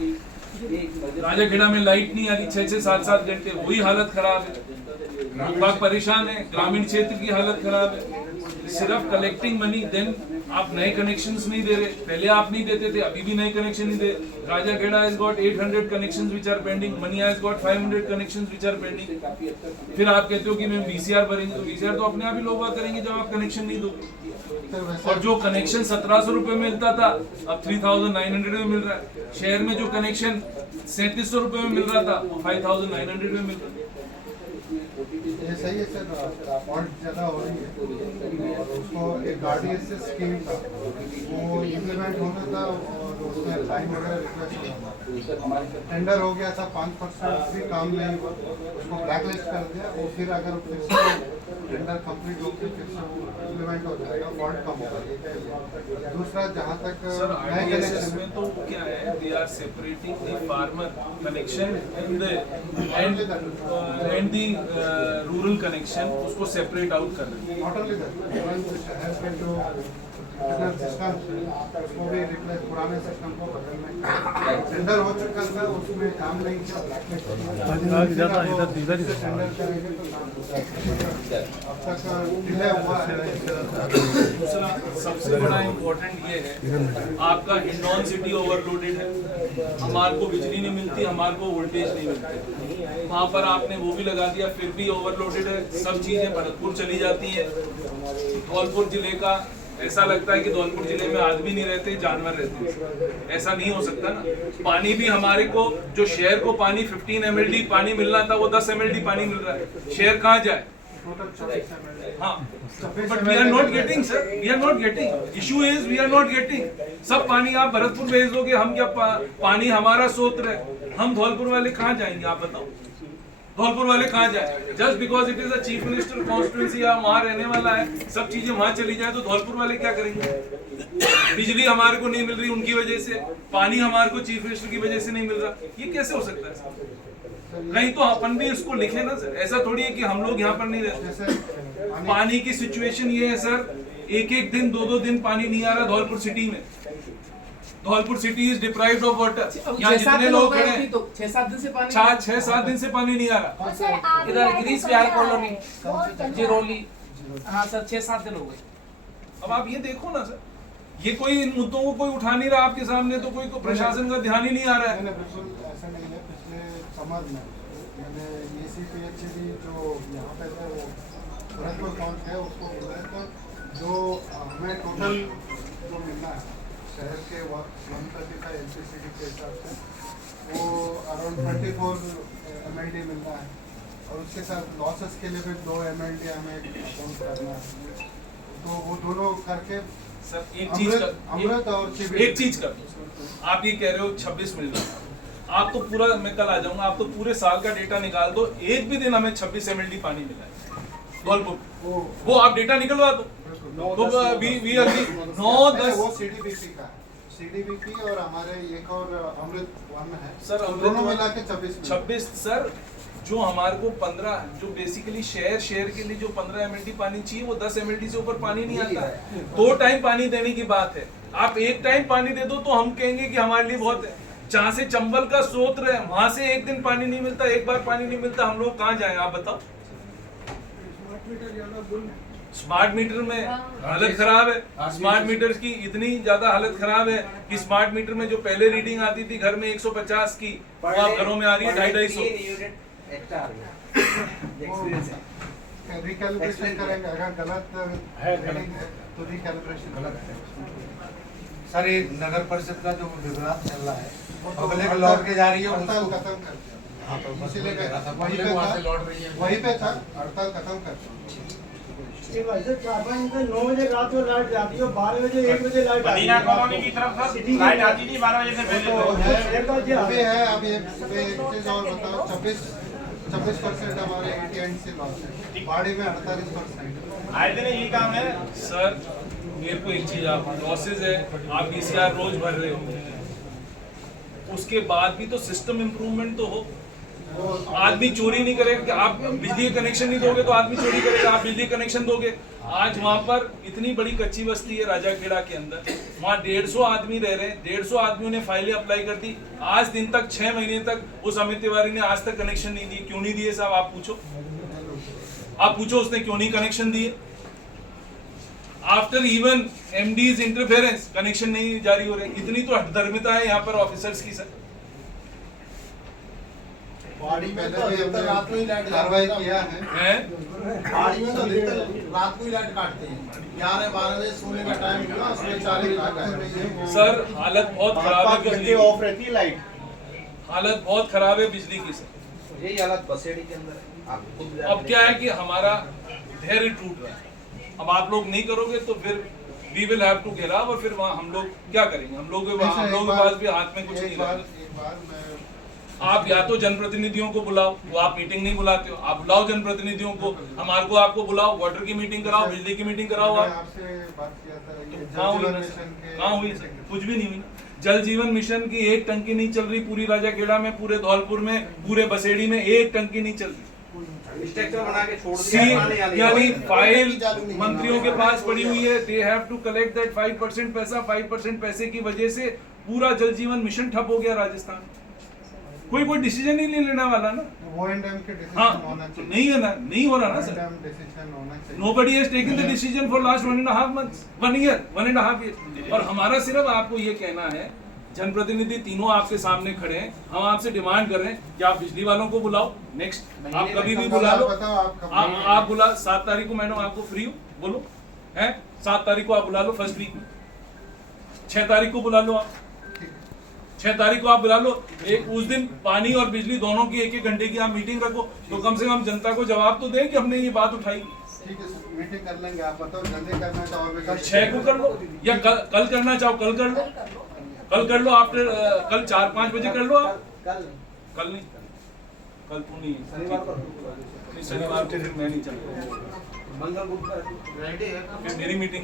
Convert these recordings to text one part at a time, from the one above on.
राजाखेड़ा में लाइट नहीं आ रही 6-6, 7-7 घंटे, वही हालत खराब है। लोग परेशान है, ग्रामीण क्षेत्र की हालत खराब है। सिर्फ कलेक्टिंग मनी, देन आप नए कनेक्शंस नहीं दे रहे। पहले आप नहीं देते थे, अभी भी नए कनेक्शन नहीं दे। Rajakhera has got 800 connections which are pending, Maniya has got 500 connections which are pending। फिर आप कहते हो कि मैं VCR भरेंगे, तो VCR तो अपने आप ही लोग करेंगे जब आप कनेक्शन नहीं दोगे। और जो कनेक्शन 1700 रुपए मिलता था, अब 3900 में मिल रहा है। शहर में जो कनेक्शन 3700 रुपए में मिल रहा था, वो 5900 में मिल रहा है। ये सही है सर, फॉल्ट ज़्यादा हो रही है और उसको एक गाड़ी से स्कीम था वो इम्प्लीमेंट होना था और उसमें टाइम वगैरह रिक्वेस्ट होना था। टेंडर हो गया था, 5% भी काम नहीं हुआ, उसको ब्लैक लिस्ट कर दिया। और फिर अगर फिर से टेंडर कंप्लीट होकर फिर से इम्प्लीमेंट हो जाएगा, फॉल्ट कम होगा। दूसरा जहाँ तक नए कनेक्शन में तो क्या है, they are separating the farmer connection and the rural connection, उसको सेपरेट आउट कर रहे हैं। नॉट ओनली दैट, शहर के जो सिस्टम उसको भी रिप्लेस, पुराने सिस्टम को बदलने टेंडर हो चुका था, उसमें काम नहीं किया, टेंडर करेंगे तो अब तक डिले हुआ है। दूसरा सबसे बड़ा इम्पोर्टेंट ये है, आपका हिंडौन सिटी ओवरलोडेड है, हमारे को बिजली नहीं मिलती, हमारे को वोल्टेज नहीं मिलती। वहाँ पर आपने वो भी लगा दिया, फिर भी ओवरलोडेड है। सब चीज़ें भरतपुर चली जाती हैं। धौलपुर जिले का ऐसा लगता है कि धौलपुर जिले में आदमी नहीं रहते, जानवर रहते हैं। ऐसा नहीं हो सकता ना। पानी भी हमारे को, जो शहर को पानी 15 mld पानी मिलना था, वो 10 mld पानी मिल रहा है। शहर कहाँ जाए? हाँ, but we are not getting sir, we are not getting. Issue is we are not getting. सब पानी आप भरतपुर भेज दोगे, हम क्या पानी हमारा सोत रहे, हम धौलपुर वाले कहाँ जाएंगे? आप बताओ, धौलपुर वाले कहाँ जाए? Just because it is a chief minister constituency, या वहाँ रहने वाला है, सब चीजें वहाँ चली जाए तो धौलपुर वाले क्या करेंगे? बिजली हमारे को नहीं मिल रही उनकी वजह से, पानी हमारे को चीफ मिनिस्टर की वजह से नहीं मिल रहा, ये कैसे हो सकता है? कहीं तो अपन भी इसको लिखे ना सर। ऐसा थोड़ी है कि हम लोग यहाँ पर नहीं रहते। पानी की सिचुएशन ये है सर, एक दिन 2 दिन पानी नहीं आ रहा धौलपुर सिटी में। Dholpur city is deprived of water. यहाँ जितने लोग खड़े हैं, 6-7 दिन से पानी 6-7 दिन से पानी नहीं आ रहा। इधर गिरीश विहार कॉलोनी, जिरोली, हाँ सर 6-7 दिन हो गए। अब आप ये देखो ना सर, ये कोई इन मुद्दों को कोई उठा नहीं रहा आपके सामने, तो कोई प्रशासन का ध्यान ही नहीं आ रहा है। बिल्कुल ऐसा नहीं है। पिछले समर में मैंने ECPHC जो यहाँ पे थे वो भरतपुर पहुँच गए, उसको बुलाया तो जो हमें टोटल जो मिलना है शहर के 135 LCCD के हिसाब से, वो अराउंड 24 MLD मिलना है। और उसके साथ लॉसेस के लिए भी 2 MLD हमें अकाउंट करना है। तो वो दोनों करके सर एक चीज कर दो। आप ये कह रहे हो 26 मिल रहा है, आप तो पूरा, मैं कल आ जाऊंगा, आप तो पूरे साल का डेटा निकाल दो। एक भी दिन हमें 26 MLD पानी मिला है धौलपुर, वो आप डेटा निकलवा दो। तो वी अग्री 9-10 वो CDBP का है, CDBP और हमारे एक और अमृत वन है सर, दोनों मिला के 26 सर। जो हमारे को 15, जो बेसिकली शहर के लिए जो 15 MLD पानी चाहिए, वो 10 MLD से ऊपर पानी नहीं आता है। 2 टाइम पानी देने की बात है, आप 1 टाइम पानी दे दो तो हम कहेंगे कि हमारे लिए बहुत है। जहाँ से चंबल का स्रोत है, वहां से एक दिन पानी नहीं मिलता, एक बार पानी नहीं मिलता, हम लोग कहाँ जाए? आप बताओ। स्मार्ट मीटर में हालत खराब है। स्मार्ट मीटर की इतनी ज्यादा हालत खराब है कि स्मार्ट मीटर में जो पहले रीडिंग आती थी घर में 150 की, वो आप घरों में आ रही है 250-250। रिकैलिब्रेशन करेंगे, अगर गलत है तो रिकैलिब्रेशन गलत है। सर ये नगर परिषद का जो विवाद चल रहा है, पब्लिक लौट के जा रही है, हड़ताल खत्म कर दिया। वहीं पे था, हड़ताल खत्म कर दिया। 9 बजे रात को लाइट जाती है, 12 बजे 1 बजे लाइट आती है। कॉलोनी की तरफ सर लाइट आती थी 12 बजे से पहले। अभी है, अब एक चीज और बताओ, 26% हमारे AT&C लॉस है, बाड़ी में 48%। आए दिन यही काम है सर। मेरे को एक चीज, आप लॉसेज है, आप VCR रोज भर रहे हो, उसके बाद भी तो सिस्टम इम्प्रूवमेंट तो हो। आदमी चोरी नहीं करेगा कि आप बिजली कनेक्शन नहीं दोगे तो आदमी चोरी करेगा, आप बिजली कनेक्शन दोगे। आज वहाँ पर इतनी बड़ी कच्ची बस्ती है राजाखेड़ा के अंदर, वहाँ 150 आदमी रह रहे हैं, 150 आदमियों ने फाइलें अप्लाई कर दी। आज दिन तक 6 महीने तक उस अमित तिवारी ने आज तक कनेक्शन नहीं दिए। क्यों नहीं दिए साहब? आप पूछो उसने क्यों नहीं कनेक्शन दिए। After even MD's interference connection नहीं जारी हो रहे। इतनी तो हठधर्मिता है यहाँ पर ऑफिसर्स की सर। पहाड़ी में तो अधिकतर रात को ही लाइट कार्रवाई किया है। पहाड़ी में तो अधिकतर रात को ही लाइट काटते हैं। 11-12 बजे सोने का टाइम हुआ, उसमें 4 घंटे। सर हालत बहुत खराब है बिजली की। ऑफ रहती है लाइट। हालत बहुत खराब है बिजली की सर। यही हालत बसेड़ी के अंदर है। आप खुद अब क्या है कि हमारा धैर्य टूट रहा है। अब आप लोग नहीं करोगे तो फिर वी विल हैव टू घेराव, और फिर वहाँ हम लोग क्या करेंगे? हम लोग के पास भी हाथ में कुछ नहीं रहेगा। आप या तो जनप्रतिनिधियों को बुलाओ, वो आप मीटिंग नहीं बुलाते हो। आप बुलाओ जनप्रतिनिधियों को, हमारे को आपको बुलाओ, वाटर की मीटिंग कराओ, बिजली की मीटिंग कराओ। आप आपसे बात किया था, कहाँ हुई सर? कुछ भी नहीं हुई। जल जीवन मिशन की एक टंकी नहीं चल रही पूरी राजाखेड़ा में, पूरे धौलपुर में, पूरे बसेड़ी में एक टंकी नहीं चल रही। स्ट्रक्चर बना के छोड़ दिया, यानी फाइल मंत्रियों के पास पड़ी हुई है। They have to collect that 5% पैसा। 5% पैसे की वजह से पूरा जल जीवन मिशन ठप हो गया राजस्थान। कोई डिसीजन ही नहीं लेने वाला ना। वो एंडम के डिसीजन हाँ, होना चाहिए। नहीं है ना, नहीं हो रहा ना सर। डिसीजन होना चाहिए। Nobody has taken the decision for last 1.5 months, 1 year, 1.5 years। और हमारा सिर्फ आपको ये कहना है, जनप्रतिनिधि तीनों आपके सामने खड़े हैं, हम आपसे डिमांड कर रहे हैं कि आप बिजली वालों को बुलाओ। नेक्स्ट आप कभी भी बुला लो। आप बुला 7 तारीख को मैडम आपको फ्री हो, बोलो है 7 तारीख को आप बुला लो फर्स्ट वीक में। 6 तारीख को बुला लो आप, 6 तारीख को आप बुला लो। एक उस दिन पानी और बिजली दोनों की 1-1 घंटे की आप मीटिंग रखो, तो कम से कम जनता को जवाब तो दें कि हमने ये बात उठाई। ठीक है सर, मीटिंग कर लेंगे। आप बताओ जल्दी करना चाहो और भी 6 को कर लो, या कल करना चाहो कल कर लो। कल कर लो, आफ्टर कल 4-5 बजे कर लो आप। कल नहीं, कल तू नहीं है, शनिवार को फिर मैं नहीं चल रहा, मंगल बुध फिर मेरी मीटिंग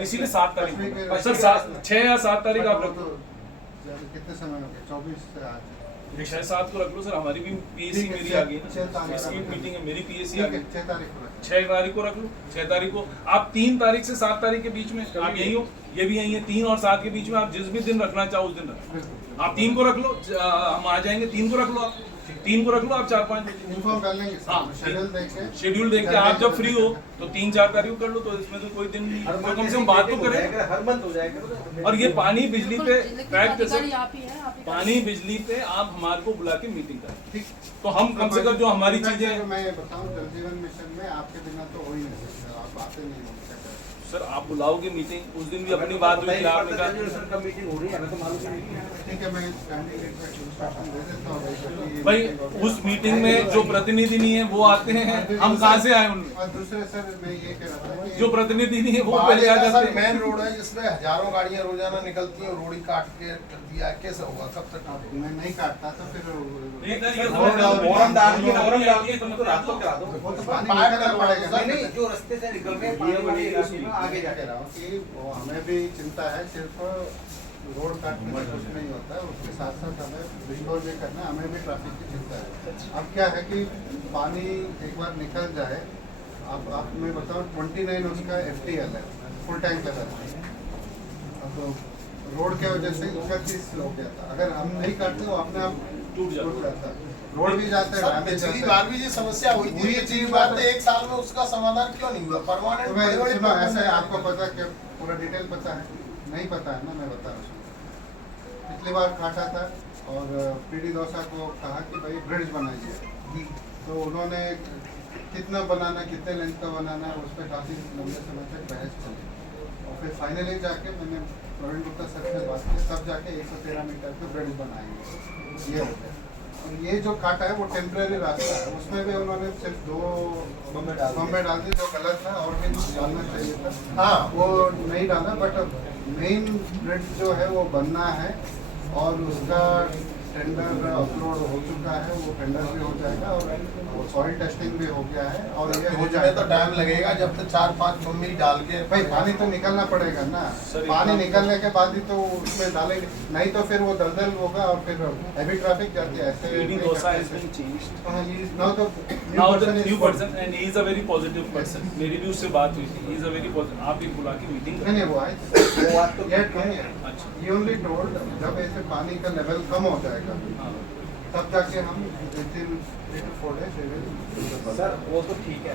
इसीलिए 7 तारीख को। सर, सर 6 या 7 तारीख आप रख दो। कितने समय हो गया? 24 से आज 6-7 को रख लो सर। हमारी भी PSC मेरी आ गई ना, इसकी मीटिंग है, मेरी PSC आ गई। 6 तारीख को रखें। 6 तारीख को रख लो। 6 तारीख को आप 3 तारीख से 7 तारीख के बीच में आप यही हो, ये भी यही है। 3 और 7 के बीच में आप जिस भी दिन रखना चाहो उस दिन रखो। आप 3 को रख लो, हम आ जाएंगे। 3 को रख लो आप, 3 को रख लो आप 4-5 बजे। इन्फॉर्म कर लेंगे। हाँ, शेड्यूल देख के आप जब फ्री हो तो 3-4 तारीख को कर लो, तो इसमें तो कोई दिन नहीं, तो कम से कम बात तो करें। हर मंथ हो जाएगा। और ये पानी बिजली पे फैक्ट है सर, पानी बिजली पे आप हमारे को बुला के मीटिंग करें, ठीक? तो हम कम से कम जो हमारी चीजें। मैं बताऊं, जल जीवन मिशन में आपके बिना तो हो ही नहीं सकता, आप बातें नहीं हो सकते। सर आप बुलाओगे मीटिंग, उस दिन भी अपनी बात हुई थी, आपने कहा सर का मीटिंग हो रही है, हमें तो मालूम ही नहीं है। ठीक है, मैं कैंडिडेट को इंस्ट्रक्शन दे देता हूं भाई। उस मीटिंग में जो प्रतिनिधि नहीं है वो आते हैं, हम कहाँ से आए उनमें? और दूसरे सर मैं ये कह रहा था कि जो प्रतिनिधि नहीं है वो पहले आ जाते हैं। मेन रोड है जिसमें हजारों गाड़ियां रोजाना निकलती हैं, रोड ही काट के कर दिया है। कैसे होगा? कब तक? मैं नहीं काटता तो फिर फॉर्म डाल के तुम तो रात को करा दो। वो तो पानी निकालना पड़ेगा ना। नहीं, जो रास्ते से निकल रहे हैं पानी वाले रास्ते में आगे कह जाके रहा हूं कि वो हमें भी चिंता है, सिर्फ रोड काटने से कुछ नहीं होता है, उसके साथ साथ हमें रिस्टोर भी करना है, हमें भी ट्रैफिक की चिंता है। अब क्या है कि पानी एक बार निकल जाए, आप मैं बताऊँ 29 उसका FTL है, फुल टैंक लेवल है। अब रोड के वजह से 31 हो गया था। अगर हम नहीं काटते तो अपने आप टूट जाता है। रोड भी जाते हैं, पिछली बार भी ये समस्या हुई थी। पिछली बार तो 1 साल में उसका समाधान क्यों नहीं हुआ? परमानेंट ऐसा है, आपको पता कि पूरा डिटेल पता है? नहीं पता है ना, मैं बता रहा हूँ। पिछली बार काटा था और PD दौसा को कहा कि भाई ब्रिज बनाइए, तो उन्होंने कितना बनाना, कितने लेंथ का बनाना है, उस पर काफ़ी लंबे समय तक बहस चली। और फिर फाइनली जाके मैंने प्रवीण गुप्ता सर से बात की, तब जाके 113 मीटर के ब्रिज बनाएंगे, ये हो गया। और ये जो काटा है वो टेम्परेरी रास्ता है, उसमें भी उन्होंने सिर्फ 2 बम्बे डाल दी, जो गलत था, और भी डालना चाहिए था। हाँ, वो नहीं डाला, बट मेन ब्रिज जो है वो बनना है और उसका टेंडर अपलोड हो चुका है, वो टेंडर भी हो जाएगा और सॉइल टेस्टिंग भी हो गया है और ये हो इसमें जाएगा। तो टाइम लगेगा जब तक 4-5 मम्मी डाल के भाई पानी तो निकलना पड़ेगा ना, सर, पानी इतना- निकलने के बाद ही तो उसमें डालेंगे, नहीं तो फिर वो दलदल होगा और फिर हैवी ट्रैफिक जाती है ऐसे। Feeding dosa has been changed. Now तो Now the new person and he is a very positive person. मेरी भी उससे बात हुई थी. He is a very positive. आप एक बुला के मीटिंग नहीं नहीं वो आए थे। वो आज तो गेट नहीं है। अच्छा. ये ओनली टोल्ड जब ऐसे पानी का लेवल कम हो जाएगा हाँ. तब जाके हम 3 to 4 days सर वो तो ठीक है।